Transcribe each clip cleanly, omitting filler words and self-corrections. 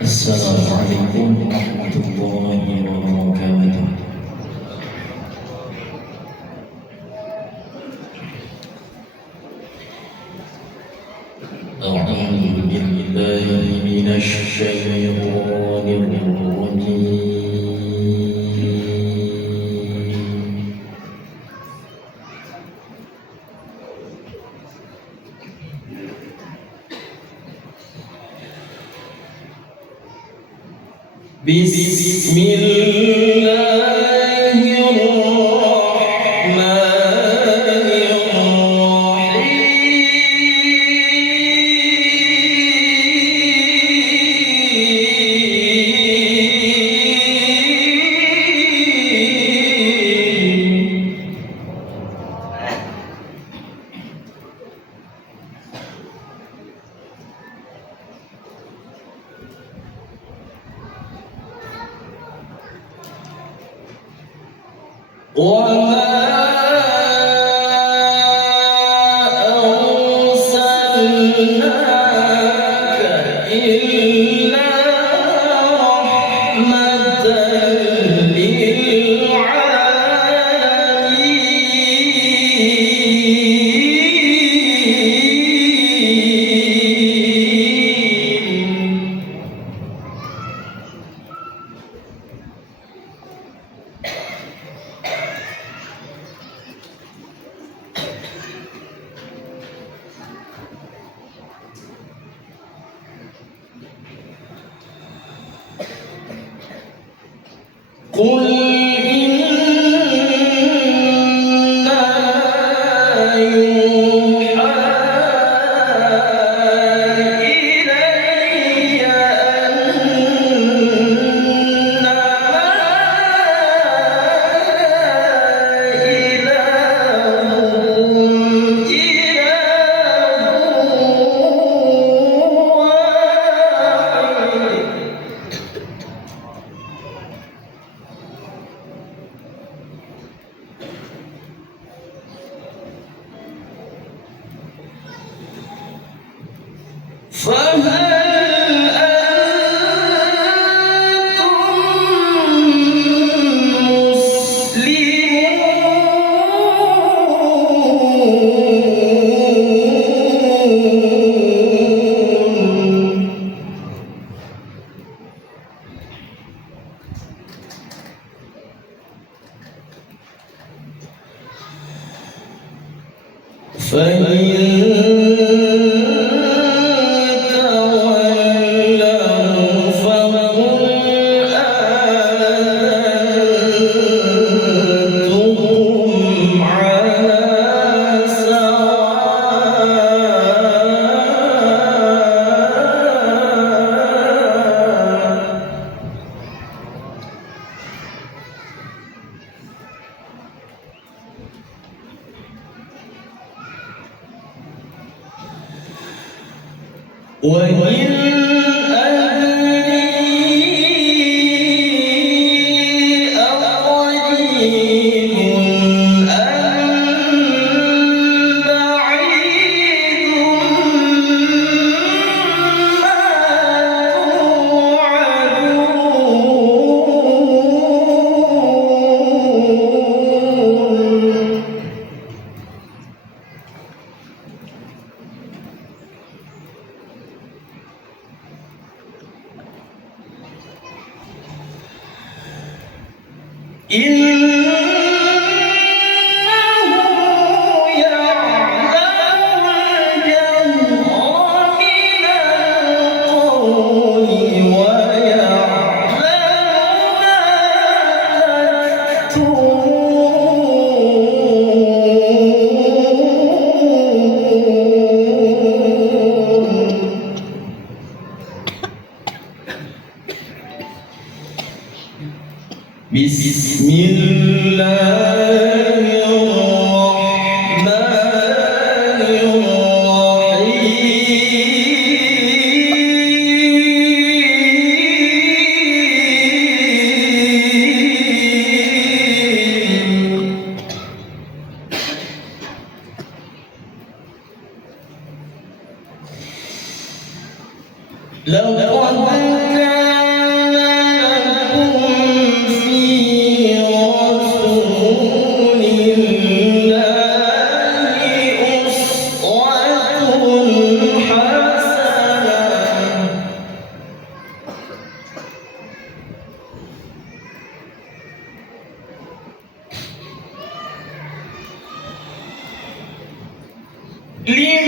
Assalamualaikum warahmatullahi wabarakatuh. A'udzu billahi minasy syaithanir rajim. لقد Assalamualaikum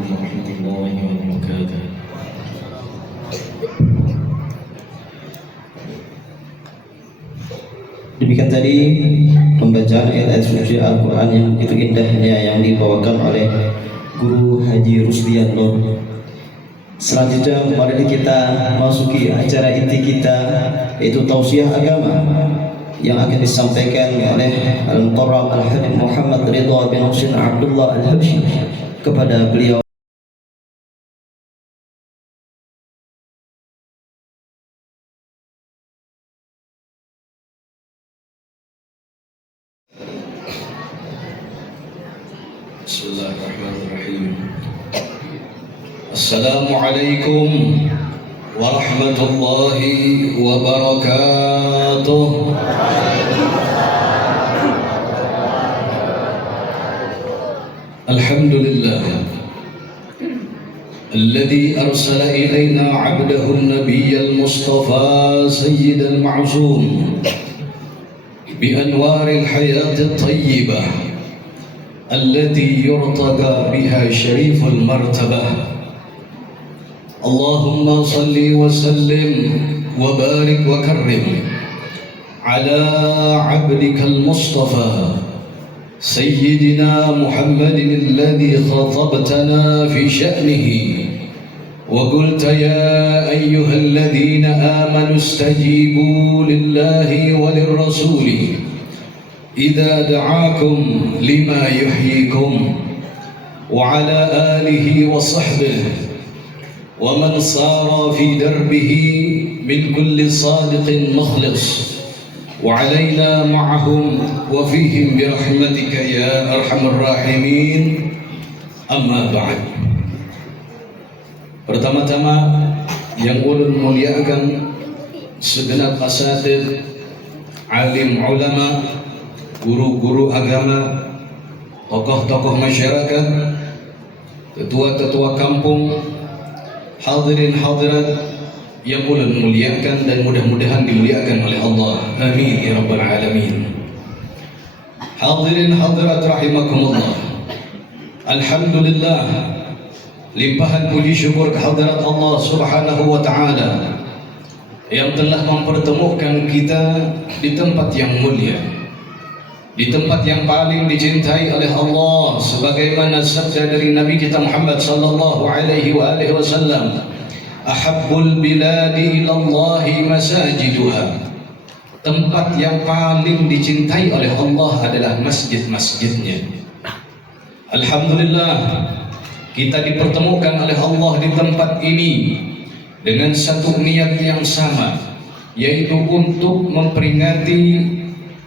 warahmatullahi wabarakatuh. Demikian tadi pembacaan ayat-ayat suci Al-Quran yang begitu indahnya yang dibawakan oleh Guru Haji Rusdian Nur. Selanjutnya mari kita masuki acara inti kita, yaitu tausiah agama yang akan disampaikan oleh Al-Mukarram Al-Habib Muhammad Ridha bin Husain Abdullah Al-Habsyi kepada beliau. Bismillahirrahmanirrahim. Assalamualaikum warahmatullahi wabarakatuh. Alhamdulillah alladhi arsala ilayna 'abdahu an-nabiy al-mustafa sayyid al-ma'sum bi anwaril hayati at-tayyibah التي يرتقى بها شريف المرتبة. اللهم صل وسلم وبارك وكرم على عبدك المصطفى سيدنا محمد الذي خاطبتنا في شأنه وقلت يا أيها الذين آمنوا استجيبوا لله وللرسول إذا دعاكم لما يحييكم وعلى آله وصحبه ومن صار في دربه من كل صادق مخلص وعلينا معهم وفيهم برحمتك يا أرحم الراحمين. أما بعد. Pertama-tama yang ulun muliakan segenap asatidz, alim ulama, guru-guru agama, tokoh-tokoh masyarakat, ketua-ketua kampung, hadirin hadirat yang ulun muliakan dan mudah-mudahan dimuliakan oleh Allah. Amin ya rabbal alamin. Hadirin hadirat rahimakumullah. Alhamdulillah, limpahan puji syukur kehadirat Allah Subhanahu wa taala yang telah mempertemukan kita di tempat yang mulia, di tempat yang paling dicintai oleh Allah, sebagaimana sabda dari Nabi kita Muhammad sallallahu alaihi wasallam, ahabbul biladi ilallahi masajiduha. Tempat yang paling dicintai oleh Allah adalah masjid-masjidnya. Alhamdulillah, kita dipertemukan oleh Allah di tempat ini dengan satu niat yang sama, yaitu untuk memperingati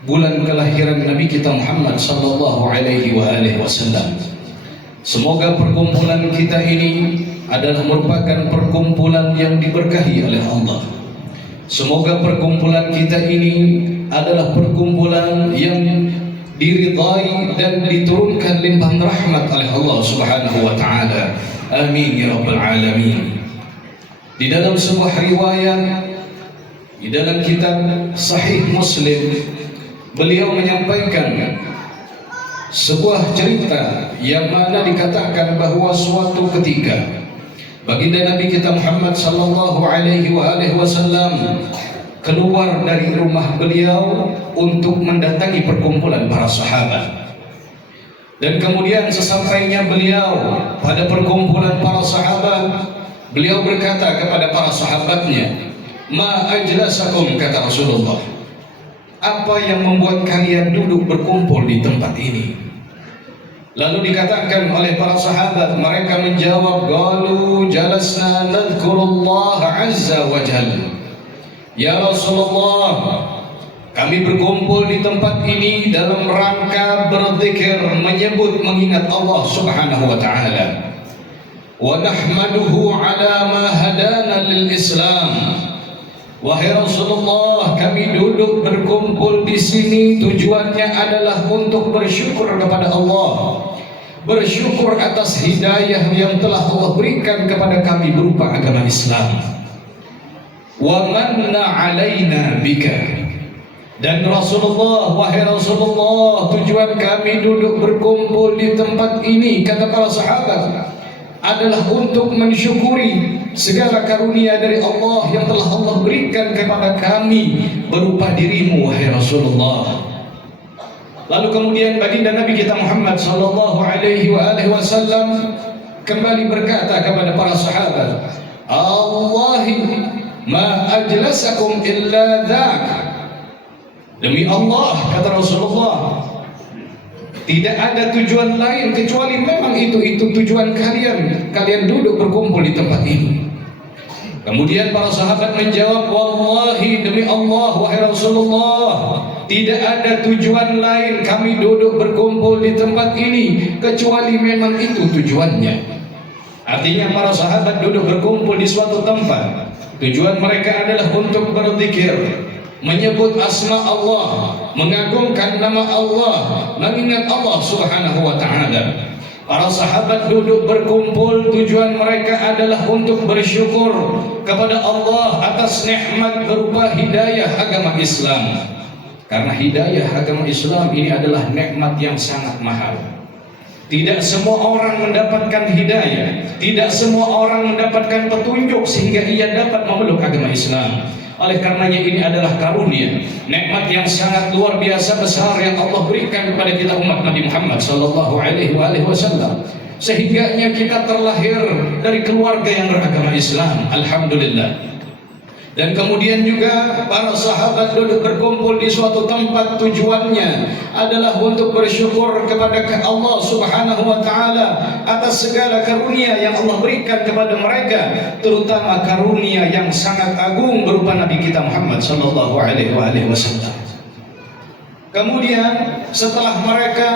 bulan kelahiran Nabi kita Muhammad sallallahu alaihi wasallam. Semoga perkumpulan kita ini adalah merupakan perkumpulan yang diberkahi oleh Allah. Semoga perkumpulan kita ini adalah perkumpulan yang diridai dan diturunkan limpahan rahmat oleh Allah Subhanahu wa taala. Amin ya rabbal alamin. Di dalam sebuah riwayat di dalam kitab Sahih Muslim, beliau menyampaikan sebuah cerita yang mana dikatakan bahwa suatu ketika baginda Nabi kita Muhammad sallallahu alaihi wasallam keluar dari rumah beliau untuk mendatangi perkumpulan para sahabat. Dan kemudian sesampainya beliau pada perkumpulan para sahabat, beliau berkata kepada para sahabatnya, "Ma ajlasakum," kata Rasulullah, "apa yang membuat kalian duduk berkumpul di tempat ini?" Lalu dikatakan oleh para sahabat, mereka menjawab, "Qalu jalasna nadhkurullah azza wa jalla." Ya Rasulullah, kami berkumpul di tempat ini dalam rangka berzikir, menyebut, mengingat Allah Subhanahu wa taala. Wa nahmaduhu ala ma hadana lil Islam. Wahai Rasulullah, kami duduk berkumpul di sini tujuannya adalah untuk bersyukur kepada Allah. Bersyukur atas hidayah yang telah Allah berikan kepada kami berupa agama Islam. Wa manna alaina bika. Dan Rasulullah, wahai Rasulullah, tujuan kami duduk berkumpul di tempat ini, kata para sahabat, adalah untuk mensyukuri segala karunia dari Allah yang telah Allah berikan kepada kami berupa dirimu, wahai Rasulullah. Lalu kemudian baginda Nabi kita Muhammad sallallahu alaihi wasallam kembali berkata kepada para sahabat, "Allahi ma ajlasakum illa dzak." Demi Allah, kata Rasulullah, tidak ada tujuan lain kecuali memang itu tujuan kalian. Kalian duduk berkumpul di tempat ini. Kemudian para sahabat menjawab, "Wallahi, demi Allah, wahai Rasulullah, tidak ada tujuan lain kami duduk berkumpul di tempat ini kecuali memang itu tujuannya." Artinya para sahabat duduk berkumpul di suatu tempat, tujuan mereka adalah untuk berzikir, menyebut asma Allah, mengagungkan nama Allah, mengingat Allah Subhanahu wa taala. Para sahabat duduk berkumpul, tujuan mereka adalah untuk bersyukur kepada Allah atas nikmat berupa hidayah agama Islam. Karena hidayah agama Islam ini adalah nikmat yang sangat mahal. Tidak semua orang mendapatkan hidayah, tidak semua orang mendapatkan petunjuk sehingga ia dapat memeluk agama Islam. Oleh karenanya ini adalah karunia, nikmat yang sangat luar biasa besar yang Allah berikan kepada kita umat Nabi Muhammad sallallahu alaihi wasallam, sehingganya kita terlahir dari keluarga yang beragama Islam. Alhamdulillah. Dan kemudian juga para sahabat duduk berkumpul di suatu tempat, tujuannya adalah untuk bersyukur kepada Allah Subhanahu wa taala atas segala karunia yang Allah berikan kepada mereka, terutama karunia yang sangat agung berupa Nabi kita Muhammad sallallahu alaihi wasallam. Kemudian setelah mereka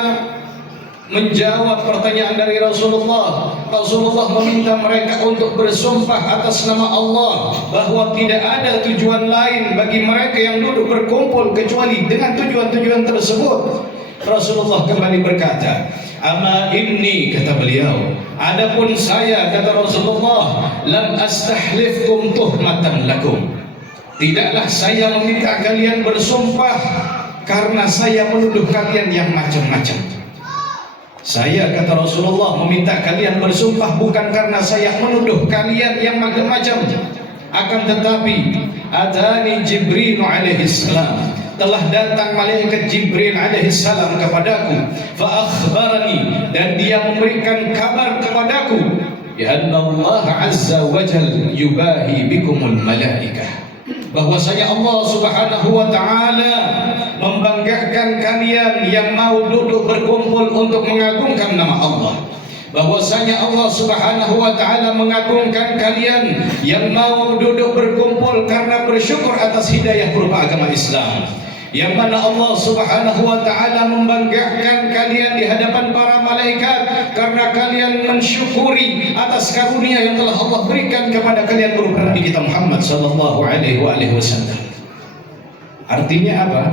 menjawab pertanyaan dari Rasulullah, Rasulullah meminta mereka untuk bersumpah atas nama Allah bahwa tidak ada tujuan lain bagi mereka yang duduk berkumpul kecuali dengan tujuan-tujuan tersebut. Rasulullah kembali berkata, "Ama inni," kata beliau, "adapun saya," kata Rasulullah, "lam astahlifkum tuhmatan lakum." Tidaklah saya meminta kalian bersumpah karena saya menuduh kalian yang macam-macam. Saya, kata Rasulullah, meminta kalian bersumpah bukan karena saya menuduh kalian yang macam-macam, akan tetapi atani Jibril alaihissalam, telah datang malaikat Jibril alaihissalam kepadaku, fa akhbarani, dan dia memberikan kabar kepadaku, ya anna Allah azza wa jalla yubahi bikumul malaikah, bahwasanya Allah Subhanahu wa taala membanggakan kalian yang mau duduk berkumpul untuk mengagungkan nama Allah. bahwasanya Allah Subhanahu wa taala mengagungkan kalian yang mau duduk berkumpul karena bersyukur atas hidayah berupa agama Islam, yang mana Allah Subhanahu wa taala membanggakan kalian di hadapan para malaikat karena kalian mensyukuri atas karunia yang telah Allah berikan kepada kalian berupa Nabi kita Muhammad sallallahu alaihi wasallam. Artinya apa?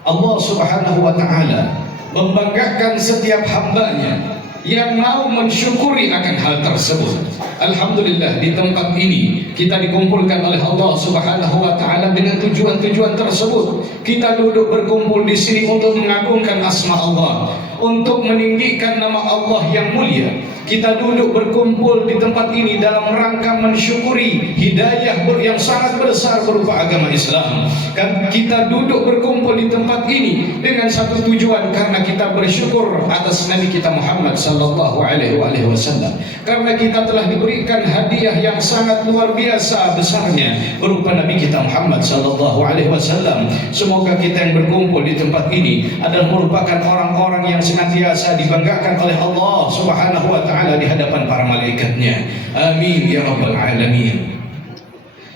Allah Subhanahu wa taala membanggakan setiap hambanya yang mau mensyukuri akan hal tersebut. Alhamdulillah, di tempat ini kita dikumpulkan oleh Allah Subhanahu wa taala dengan tujuan-tujuan tersebut. Kita duduk berkumpul di sini untuk mengagungkan asma Allah, untuk meninggikan nama Allah yang mulia. Kita duduk berkumpul di tempat ini dalam rangka mensyukuri hidayah yang sangat besar berupa agama Islam. Dan kita duduk berkumpul di tempat ini dengan satu tujuan, karena kita bersyukur atas Nabi kita Muhammad sallallahu alaihi wasallam. Karena kita telah diberikan hadiah yang sangat luar biasa besarnya berupa Nabi kita Muhammad sallallahu alaihi wasallam. Semoga kita yang berkumpul di tempat ini adalah merupakan orang-orang yang senantiasa dibanggakan oleh Allah Subhanahu wa taala di hadapan para malaikatnya. Amin ya rabbal alamin.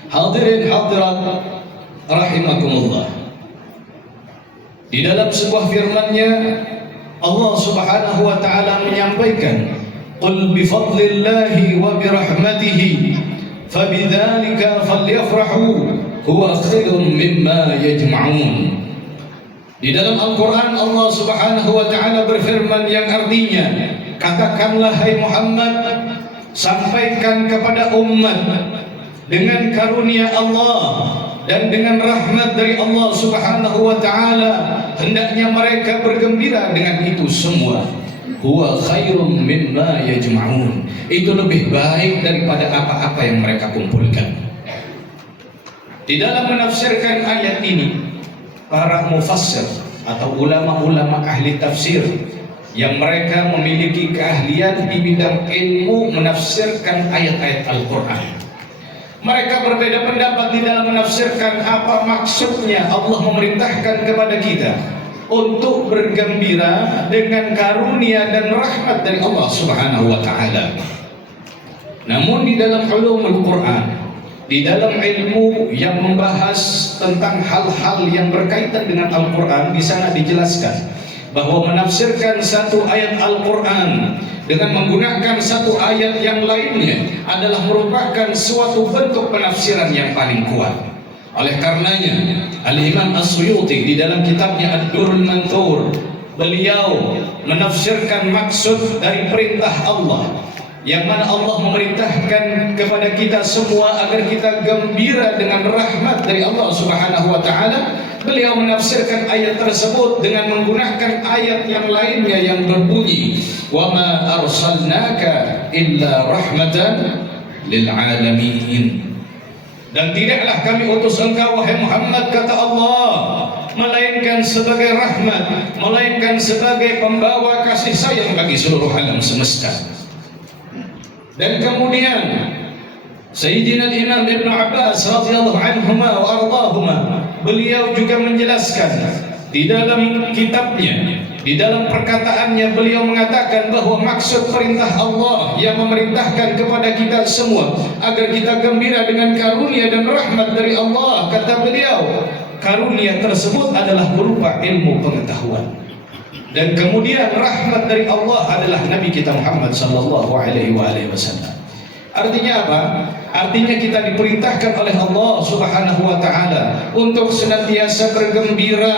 Hadirin hadirat rahimakumullah, di dalam sebuah firman-Nya Allah Subhanahu wa taala menyampaikan, qul bi fadlillahi wa bi rahmatihi fabidzalika falyafrahu huwa khairun mimma yajma'un. Di dalam Al-Quran Allah Subhanahu wa taala berfirman yang artinya, katakanlah hai Muhammad, sampaikan kepada umat dengan karunia Allah dan dengan rahmat dari Allah Subhanahu wa taala, hendaknya mereka bergembira dengan itu semua. Huwa khairum mimma yajma'un. Itu lebih baik daripada apa-apa yang mereka kumpulkan. Di dalam menafsirkan ayat ini, para mufassir atau ulama-ulama ahli tafsir yang mereka memiliki keahlian di bidang ilmu menafsirkan ayat-ayat Al-Quran, mereka berbeda pendapat di dalam menafsirkan apa maksudnya Allah memerintahkan kepada kita untuk bergembira dengan karunia dan rahmat dari Allah Subhanahu wa taala. Namun di dalam ulumul Quran, di dalam ilmu yang membahas tentang hal-hal yang berkaitan dengan Al-Quran, di sana dijelaskan bahwa menafsirkan satu ayat Al-Quran dengan menggunakan satu ayat yang lainnya adalah merupakan suatu bentuk penafsiran yang paling kuat. Oleh karenanya, Al-Imam As-Suyuti di dalam kitabnya Ad-Durrul Manthur, beliau menafsirkan maksud dari perintah Allah, yang mana Allah memerintahkan kepada kita semua agar kita gembira dengan rahmat dari Allah Subhanahu wa taala. Beliau menafsirkan ayat tersebut dengan menggunakan ayat yang lainnya yang berbunyi, "Wa ma arsalnaka illa rahmatan lil alamin." Dan tidaklah kami utus engkau wahai Muhammad, kata Allah, melainkan sebagai rahmat, melainkan sebagai pembawa kasih sayang bagi seluruh alam semesta. Dan kemudian Sayyidina Imam Ibn Abbas radhiyallahu anhuma wa ardahuma, beliau juga menjelaskan di dalam kitabnya, di dalam perkataannya, beliau mengatakan bahwa maksud perintah Allah yang memerintahkan kepada kita semua agar kita gembira dengan karunia dan rahmat dari Allah, kata beliau, karunia tersebut adalah berupa ilmu pengetahuan. Dan kemudian rahmat dari Allah adalah Nabi kita Muhammad sallallahu alaihi wasallam. Artinya apa? Artinya kita diperintahkan oleh Allah Subhanahu wa taala untuk senantiasa bergembira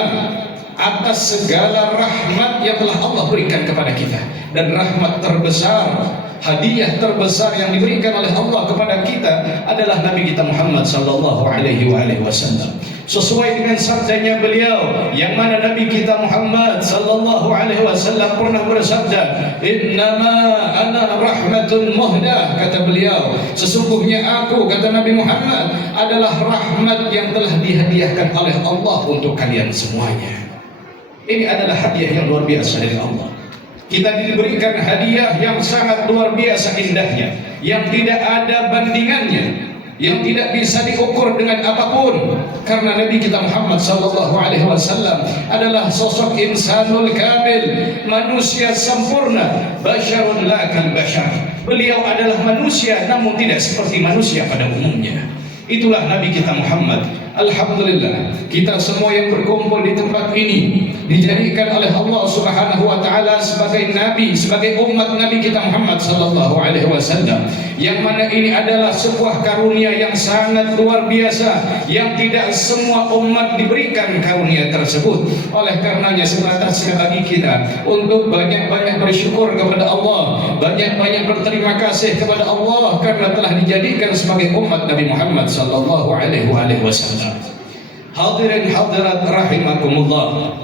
atas segala rahmat yang telah Allah berikan kepada kita. Dan rahmat terbesar, hadiah terbesar yang diberikan oleh Allah kepada kita adalah Nabi kita Muhammad sallallahu alaihi wasallam. Sesuai dengan sabdanya beliau, yang mana Nabi kita Muhammad sallallahu alaihi wasallam pernah bersabda, "Innama ana rahmatun muhdah," kata beliau, sesungguhnya aku, kata Nabi Muhammad, adalah rahmat yang telah dihadiahkan oleh Allah untuk kalian semuanya. Ini adalah hadiah yang luar biasa dari Allah. Kita diberikan hadiah yang sangat luar biasa indahnya, yang tidak ada bandingannya. yang tidak bisa diukur dengan apapun, karena Nabi kita Muhammad sallallahu alaihi wasallam adalah sosok insanul kamil, manusia sempurna, basyarun la kal bashar. Beliau adalah manusia namun tidak seperti manusia pada umumnya. Itulah Nabi kita Muhammad. Alhamdulillah, kita semua yang berkumpul di tempat ini dijadikan oleh Allah Subhanahu wa taala sebagai nabi, sebagai umat Nabi kita Muhammad sallallahu alaihi wasallam. Yang mana ini adalah sebuah karunia yang sangat luar biasa, yang tidak semua umat diberikan karunia tersebut. Oleh karenanya sebatasnya bagi kita untuk banyak-banyak bersyukur kepada Allah, banyak-banyak berterima kasih kepada Allah karena telah dijadikan sebagai umat Nabi Muhammad sallallahu alaihi wasallam. Hadirin hadirat rahimakumullah,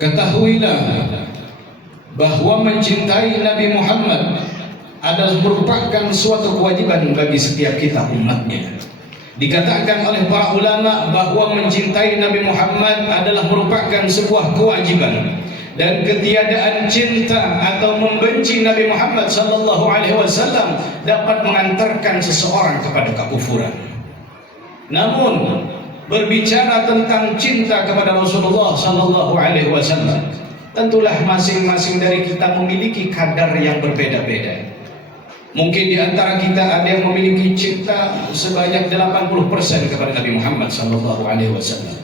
ketahuilah bahwa mencintai Nabi Muhammad adalah merupakan suatu kewajiban bagi setiap kita umatnya. Dikatakan oleh para ulama bahwa mencintai Nabi Muhammad adalah merupakan sebuah kewajiban, dan ketiadaan cinta atau membenci Nabi Muhammad sallallahu alaihi wasallam dapat mengantarkan seseorang kepada kekufuran. Namun berbicara tentang cinta kepada Rasulullah sallallahu alaihi wasallam, tentulah masing-masing dari kita memiliki kadar yang berbeda-beda. Mungkin di antara kita ada yang memiliki cinta sebanyak 80% kepada Nabi Muhammad sallallahu alaihi wasallam.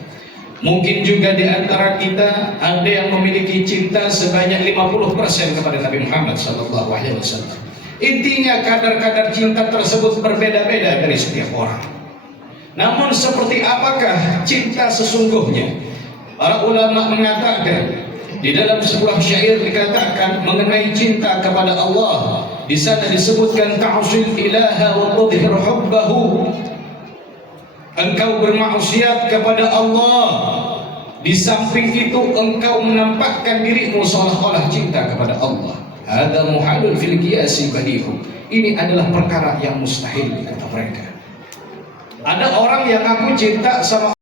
Mungkin juga di antara kita ada yang memiliki cinta sebanyak 50% kepada Nabi Muhammad sallallahu alaihi wasallam. Intinya kadar-kadar cinta tersebut berbeda-beda dari setiap orang. Namun seperti apakah cinta sesungguhnya? Para ulama mengatakan di dalam sebuah syair dikatakan mengenai cinta kepada Allah. Di sana disebutkan ta'sil ilaha wa tudhir hubbahu. Engkau bermaksiat kepada Allah, di samping itu engkau menampakkan dirimu seolah-olah cinta kepada Allah. Hadza muhalun fil qiyasi badihu. Ini adalah perkara yang mustahil kata mereka. Ada orang yang aku cinta sama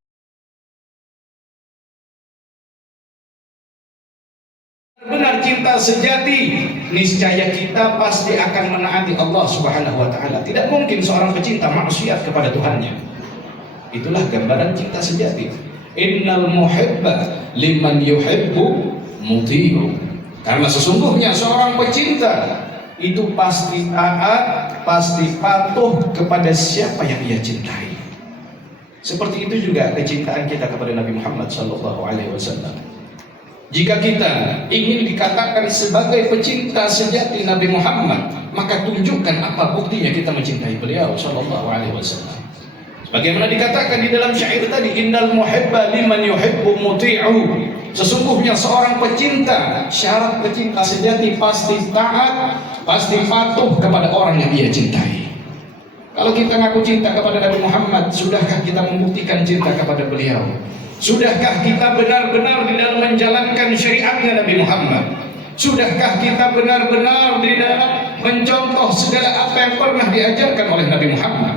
benar cinta sejati, niscaya kita pasti akan menaati Allah Subhanahu wa taala. Tidak mungkin seorang pecinta maksiat kepada Tuhannya. Itulah gambaran cinta sejati. Innal muhibba liman yuhibbu muti'u. Karena sesungguhnya seorang pecinta itu pasti taat, pasti patuh kepada siapa yang ia cintai. Seperti itu juga kecintaan kita kepada Nabi Muhammad sallallahu alaihi wasallam. Jika kita ingin dikatakan sebagai pecinta sejati Nabi Muhammad, maka tunjukkan apa buktinya kita mencintai beliau sallallahu alaihi wasallam. Bagaimana dikatakan di dalam syair tadi, innal muhibba liman yuhibbu muti'u. Sesungguhnya seorang pecinta, syarat pecinta sejati pasti taat, pasti patuh kepada orang yang dia cintai. Kalau kita ngaku cinta kepada Nabi Muhammad, sudahkah kita membuktikan cinta kepada beliau? Sudahkah kita benar-benar di dalam menjalankan syariatnya Nabi Muhammad? Sudahkah kita benar-benar di dalam mencontoh segala apa yang pernah diajarkan oleh Nabi Muhammad?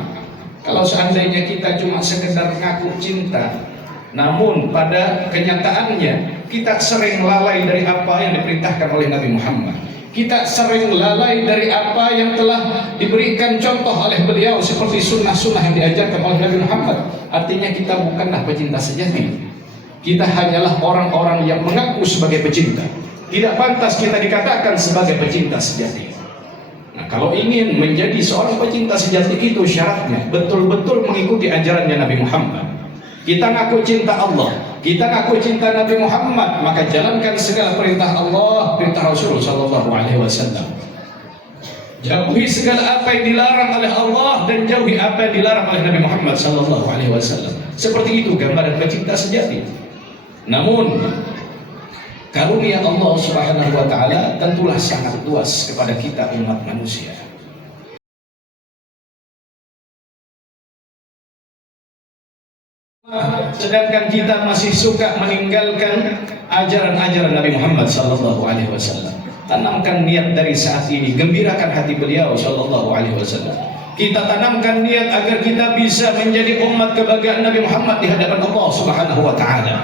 Kalau seandainya kita cuma sekedar ngaku cinta, namun pada kenyataannya kita sering lalai dari apa yang diperintahkan oleh Nabi Muhammad. Kita sering lalai dari apa yang telah diberikan contoh oleh beliau seperti sunnah-sunnah yang diajarkan oleh Nabi Muhammad. Artinya kita bukanlah pecinta sejati. Kita hanyalah orang-orang yang mengaku sebagai pecinta. Tidak pantas kita dikatakan sebagai pecinta sejati. Nah, kalau ingin menjadi seorang pecinta sejati itu syaratnya betul-betul mengikuti ajarannya Nabi Muhammad. Kita ngaku cinta Allah, kita ngaku cinta Nabi Muhammad, maka jalankan segala perintah Allah, perintah Rasul sallallahu alaihi wasallam. Jauhi segala apa yang dilarang oleh Allah dan jauhi apa yang dilarang oleh Nabi Muhammad sallallahu alaihi wasallam. Seperti itu gambaran pecinta sejati. Namun karunia Allah Subhanahu wa taala tentulah sangat luas kepada kita umat manusia. Sedangkan kita masih suka meninggalkan ajaran-ajaran Nabi Muhammad sallallahu alaihi wasallam. Tanamkan niat dari saat ini, gembirakan hati beliau sallallahu alaihi wasallam. Kita tanamkan niat agar kita bisa menjadi umat kebanggaan Nabi Muhammad di hadapan Allah Subhanahu wa taala.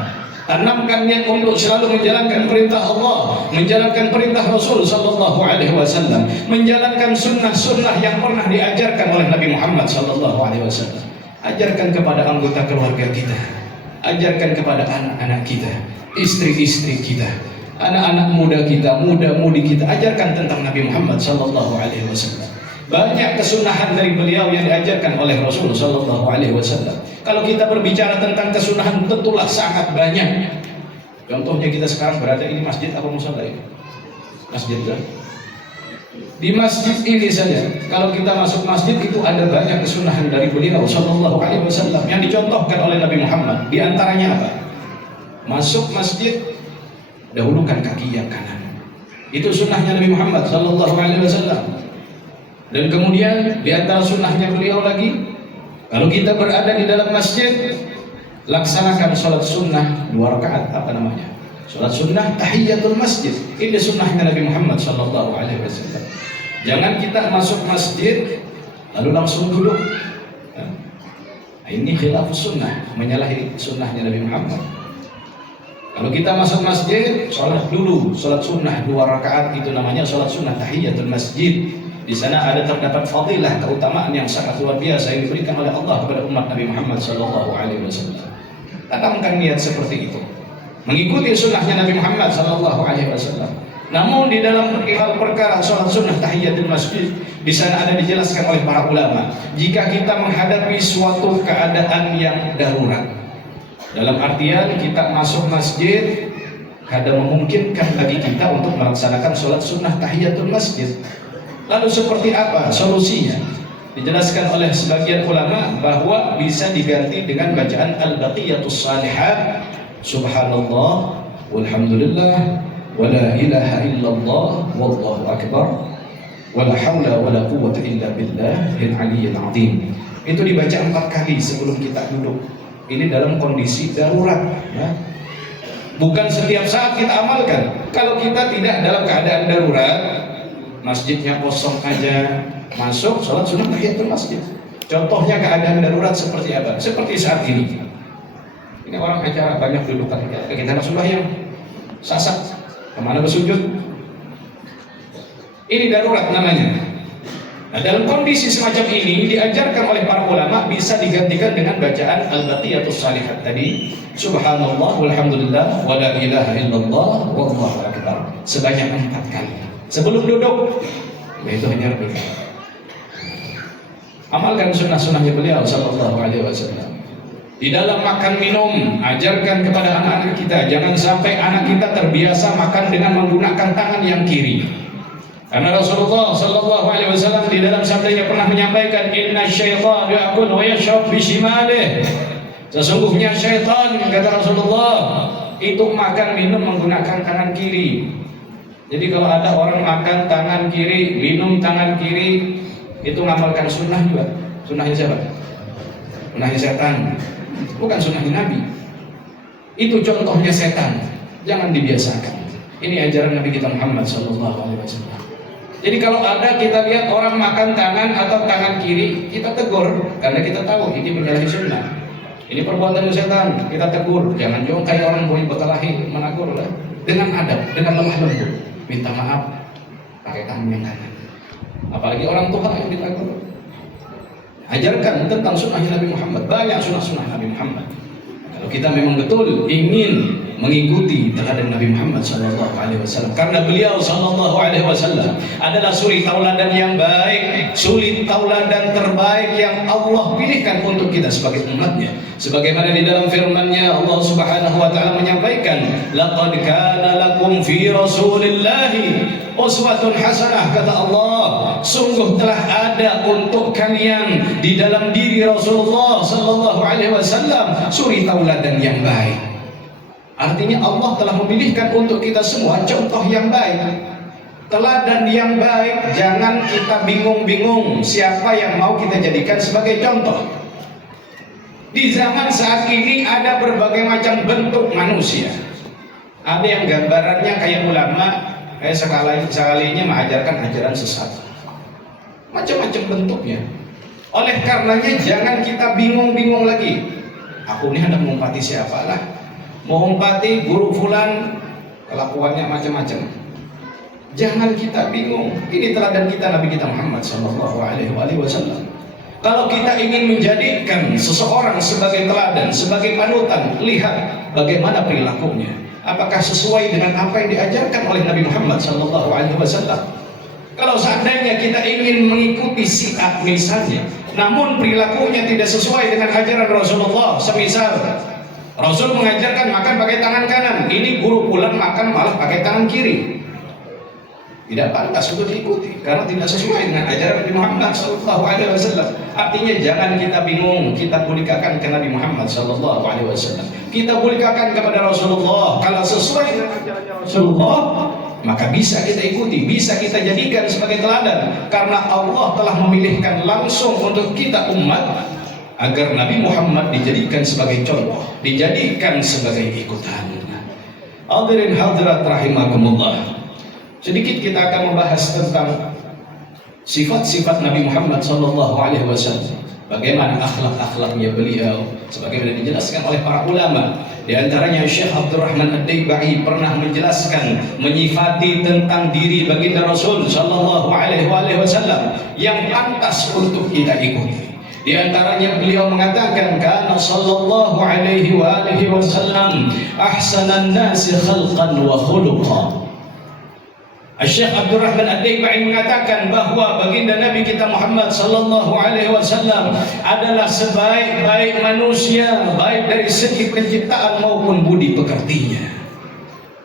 Tanamkan niat untuk selalu menjalankan perintah Allah, menjalankan perintah Rasul sallallahu alaihi wasallam, menjalankan sunnah-sunnah yang pernah diajarkan oleh Nabi Muhammad sallallahu alaihi wasallam. Ajarkan kepada anggota keluarga kita, ajarkan kepada anak-anak kita, istri-istri kita, anak-anak muda kita, muda-mudi kita, ajarkan tentang Nabi Muhammad sallallahu alaihi wasallam. Banyak kesunahan dari beliau yang diajarkan oleh Rasul sallallahu alaihi wasallam. Kalau kita berbicara tentang kesunahan, tentulah sangat banyak. Contohnya kita sekarang berada di masjid apa musala ini? Masjid kan? Di masjid ini saja, kalau kita masuk masjid itu ada banyak kesunahan dari beliau sallallahu alaihi wasallam yang dicontohkan oleh Nabi Muhammad. Di antaranya apa? Masuk masjid, dahulukan kaki yang kanan. Itu sunnahnya Nabi Muhammad sallallahu alaihi wasallam. Dan kemudian di antara sunnahnya beliau lagi, kalau kita berada di dalam masjid, laksanakan sholat sunnah 2 rakaat, apa namanya? Sholat sunnah tahiyatul masjid. Ini sunnahnya Nabi Muhammad sallallahu alaihi wasallam. Jangan kita masuk masjid lalu langsung duduk. Nah, ini khilafus sunnah, menyalahi sunnahnya Nabi Muhammad. Kalau kita masuk masjid, sholat dulu, sholat sunnah 2 rakaat, itu namanya sholat sunnah tahiyatul masjid. Di sana terdapat fadilah, keutamaan yang sangat luar biasa yang diberikan oleh Allah kepada umat Nabi Muhammad sallallahu alaihi wasallam. Tanamkan niat seperti itu, mengikuti sunnahnya Nabi Muhammad sallallahu alaihi wasallam. Namun di dalam perihal perkara sholat sunnah tahiyatul masjid, di sana ada dijelaskan oleh para ulama, jika kita menghadapi suatu keadaan yang darurat, dalam artian kita masuk masjid, kada memungkinkan bagi kita untuk melaksanakan sholat sunnah tahiyatul masjid. Lalu seperti apa solusinya? Dijelaskan oleh sebagian ulama bahwa bisa diganti dengan bacaan al-baqiyatus salihat, subhanallah walhamdulillah wala ilaha illallah wallahu akbar wala haula wala quwwata illa billahil aliyyil azim. Itu dibaca 4 kali sebelum kita duduk. Ini dalam kondisi darurat, ya. Bukan setiap saat kita amalkan. Kalau kita tidak dalam keadaan darurat, masjidnya kosong aja, masuk sholat sunnah tahiyatul masjid. Contohnya keadaan darurat seperti apa? Seperti saat ini. Ini orang acara banyak dudukan, kita langsung yang sasak, kemana bersujud? Ini darurat namanya. Nah, dalam kondisi semacam ini diajarkan oleh para ulama bisa digantikan dengan bacaan al-baqiyatus salihat tadi, subhanallah walhamdulillah wala ilaha illallah wallahu akbar, sebanyak 4 kali. Sebelum duduk, itu hanya duduk. Amalkan sunnah-sunnahnya beliau sallallahu alaihi wasallam. Di dalam makan minum, ajarkan kepada anak-anak kita, jangan sampai anak kita terbiasa makan dengan menggunakan tangan yang kiri. Karena Rasulullah sallallahu alaihi wasallam di dalam sabdanya pernah menyampaikan, inna syaitan ya'kul wa yashrab bishimalih. Sesungguhnya syaitan, kata Rasulullah, itu makan minum menggunakan tangan kiri. Jadi kalau ada orang makan tangan kiri, minum tangan kiri, itu ngamalkan sunnah juga. Sunnahnya siapa? Sunnahnya setan, bukan sunnahnya Nabi. Itu contohnya setan. Jangan dibiasakan. Ini ajaran Nabi kita Muhammad sallallahu alaihi wasallam. Jadi kalau ada kita lihat orang makan tangan atau tangan kiri, kita tegur karena kita tahu ini menyalahi sunnah. Ini perbuatan setan, kita tegur. Jangan juga kayak orang boleh berkelahi menegur lah. Dengan adab, dengan lemah lembut. Minta maaf pakai tangan yang kanan. Apalagi orang tua yang ditegur. Ajarkan tentang sunnahnya Nabi Muhammad. Banyak sunnah-sunnah Nabi Muhammad. Kalau kita memang betul ingin mengikuti teladan Nabi Muhammad sallallahu alaihi wasallam, karena beliau sallallahu alaihi wasallam adalah suri tauladan yang baik, suri tauladan terbaik yang Allah pilihkan untuk kita sebagai umatnya. Sebagaimana di dalam firman-Nya Allah Subhanahu wa taala menyampaikan, laqad kana lakum fi rasulillahi uswatun hasanah, kata Allah, sungguh telah ada untuk kalian di dalam diri Rasulullah sallallahu alaihi wasallam suri tauladan yang baik. Artinya Allah telah memilihkan untuk kita semua contoh yang baik, teladan yang baik. Jangan kita bingung-bingung siapa yang mau kita jadikan sebagai contoh. Di zaman saat ini ada berbagai macam bentuk manusia. Ada yang gambarannya kayak ulama, kayak sekalinya mengajarkan ajaran sesat. Macam-macam bentuknya. Oleh karenanya jangan kita bingung-bingung lagi. Aku ini hendak mengumpati siapa lah. mengumpati guru fulan kelakuannya macam-macam. Jangan kita bingung. Ini teladan kita Nabi kita Muhammad sallallahu alaihi wasallam. Kalau kita ingin menjadikan seseorang sebagai teladan, sebagai panutan, lihat bagaimana perilakunya. Apakah sesuai dengan apa yang diajarkan oleh Nabi Muhammad sallallahu alaihi wasallam? Kalau seandainya kita ingin mengikuti si A misalnya, namun perilakunya tidak sesuai dengan ajaran Rasulullah, semisal Rasul mengajarkan makan pakai tangan kanan, ini guru pulang makan malah pakai tangan kiri, tidak pantas untuk diikuti karena tidak sesuai dengan ajaran Nabi Muhammad sallallahu alaihi wasallam. Artinya jangan kita bingung, kita bulikakan ke Nabi Muhammad sallallahu alaihi wasallam. Kita bulikakan kepada Rasulullah. Kalau sesuai dengan ajaran Rasulullah, maka bisa kita ikuti, bisa kita jadikan sebagai teladan, karena Allah telah memilihkan langsung untuk kita umat agar Nabi Muhammad dijadikan sebagai contoh, dijadikan sebagai ikutan. Hadirin hadirat rahimakumullah. Sedikit kita akan membahas tentang sifat-sifat Nabi Muhammad sallallahu alaihi wasallam. Bagaimana akhlak-akhlaknya beliau sebagaimana dijelaskan oleh para ulama. Di antaranya Syekh Abdurrahman Ad-Daibai pernah menjelaskan, menyifati tentang diri baginda Rasul sallallahu alaihi wasallam yang pantas untuk kita ikuti. Di antaranya beliau mengatakan, kana sallallahu alaihi wasallam ahsanan nasi khalqan wa khuluqan. Syekh Abdurrahman Ad-Daibai mengatakan bahwa baginda Nabi kita Muhammad sallallahu alaihi wasallam adalah sebaik-baik manusia, baik dari segi penciptaan maupun budi pekertinya.